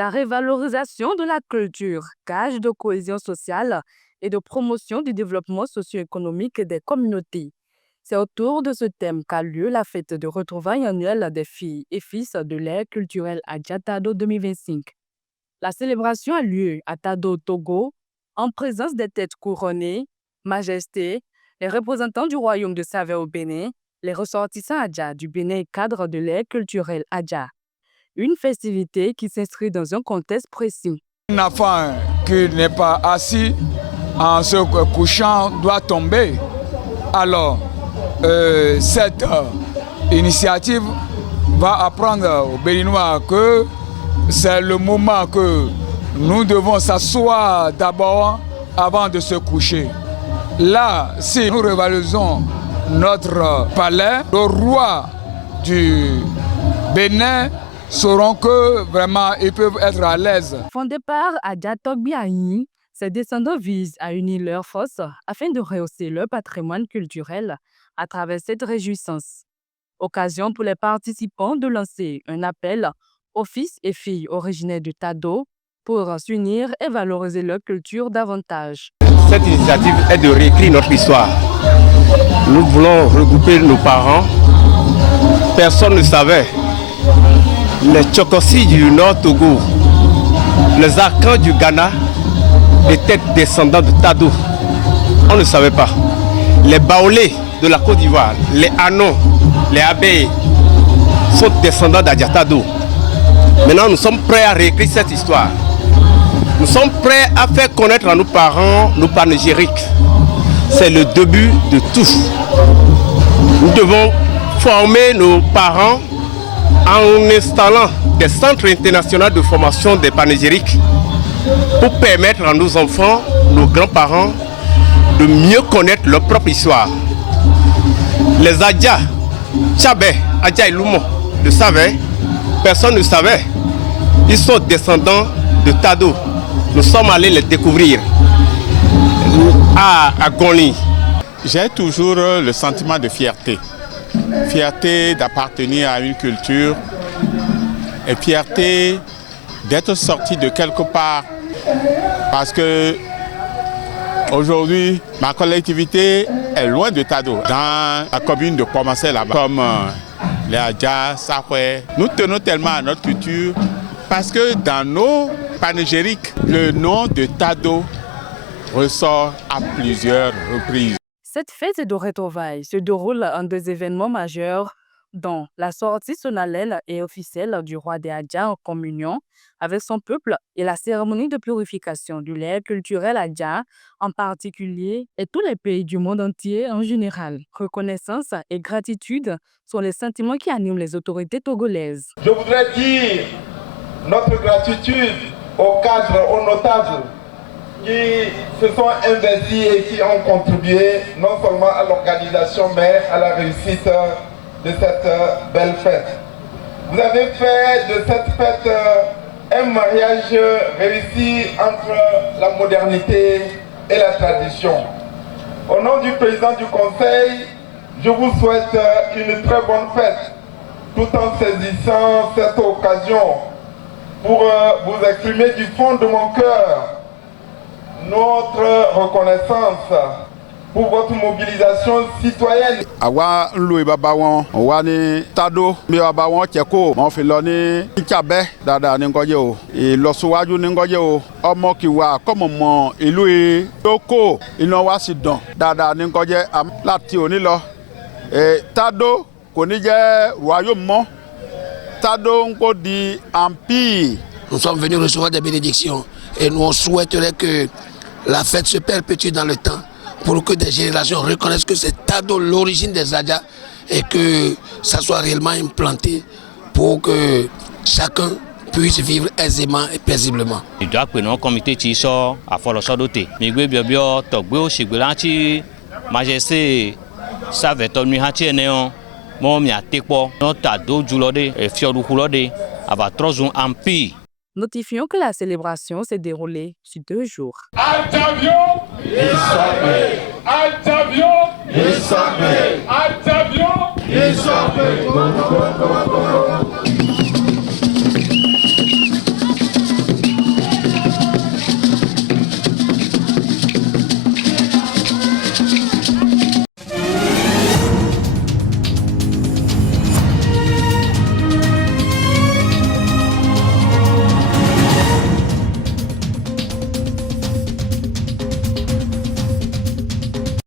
La révalorisation de la culture, gage de cohésion sociale et de promotion du développement socio-économique des communautés. C'est autour de ce thème qu'a lieu la fête de retrouvailles annuelle des filles et fils de l'ère culturelle Adja Tado 2025. La célébration a lieu à Tado, Togo, en présence des têtes couronnées, majestés, les représentants du royaume de Save au Bénin, les ressortissants Adja du Bénin cadre de l'ère culturelle Adja. Une festivité qui s'inscrit dans un contexte précis. Un enfant qui n'est pas assis en se couchant doit tomber. Alors, cette initiative va apprendre aux Béninois que c'est le moment que nous devons s'asseoir d'abord avant de se coucher. Là, si nous revalorisons notre palais, le roi du Bénin sauront que vraiment ils peuvent être à l'aise. Fondé par Adja Togbiayi, ses descendants visent à unir leurs forces afin de rehausser leur patrimoine culturel à travers cette réjouissance. Occasion pour les participants de lancer un appel aux fils et filles originaires du Tado pour s'unir et valoriser leur culture davantage. Cette initiative est de réécrire notre histoire. Nous voulons regrouper nos parents. Personne ne savait. Les Tchokossi du Nord Togo, les Arkans du Ghana étaient descendants de Tado. On ne savait pas. Les Baolés de la Côte d'Ivoire, les Anon, les Abé sont descendants d'Adja Tado. Maintenant, nous sommes prêts à réécrire cette histoire. Nous sommes prêts à faire connaître à nos parents nos panégyriques. C'est le début de tout. Nous devons former nos parents en installant des centres internationaux de formation des panégyriques pour permettre à nos enfants, nos grands-parents, de mieux connaître leur propre histoire. Les Adja, Tchabé, Adja et Lumo le savaient, personne ne savait. Ils sont descendants de Tado. Nous sommes allés les découvrir à Goni. J'ai toujours le sentiment de fierté. Fierté d'appartenir à une culture et fierté d'être sorti de quelque part parce que aujourd'hui ma collectivité est loin de Tado, dans la commune de Pomassé là-bas, comme les Adja, Sahwe. Nous tenons tellement à notre culture parce que dans nos panégyriques, le nom de Tado ressort à plusieurs reprises. Cette fête de retrouvailles se déroule en deux événements majeurs, dont la sortie solennelle et officielle du roi des Adja en communion avec son peuple et la cérémonie de purification du lait culturel Adja en particulier et tous les pays du monde entier en général. Reconnaissance et gratitude sont les sentiments qui animent les autorités togolaises. Je voudrais dire notre gratitude aux cadres, aux notables qui se sont investis et qui ont contribué non seulement à l'organisation mais à la réussite de cette belle fête. Vous avez fait de cette fête un mariage réussi entre la modernité et la tradition. Au nom du président du conseil, je vous souhaite une très bonne fête tout en saisissant cette occasion pour vous exprimer du fond de mon cœur notre reconnaissance pour votre mobilisation citoyenne. Awa nloi baba won wa ni Tado mi baba won cheko mo fi lọ ní Tchabé dáadáa ní ngoje o ìlọsíwájú ní ngoje o ọmọ ki wa komo mo ìlú yi loko iná wa sì dàn dáadáa ní ngoje láti òní lọ Tado kò ní jẹ́ royaume mọ́ Tado nko di empire. Nous sommes venus recevoir des bénédictions et nous on souhaiterait que la fête se perpétue dans le temps pour que des générations reconnaissent que c'est Tado l'origine des Adja et que ça soit réellement implanté pour que chacun puisse vivre aisément et paisiblement. Il doit prendre un comité qui sort à Foloso doté. Migwe biobio togbo shigbelanchi majesté ça va être une hatier néon mon mia tekpo non Tado julode et fiorukulode ava trozun empire. Notifions que la célébration s'est déroulée sur 2 jours. Altavion, Altavion, Altavion, Altavion,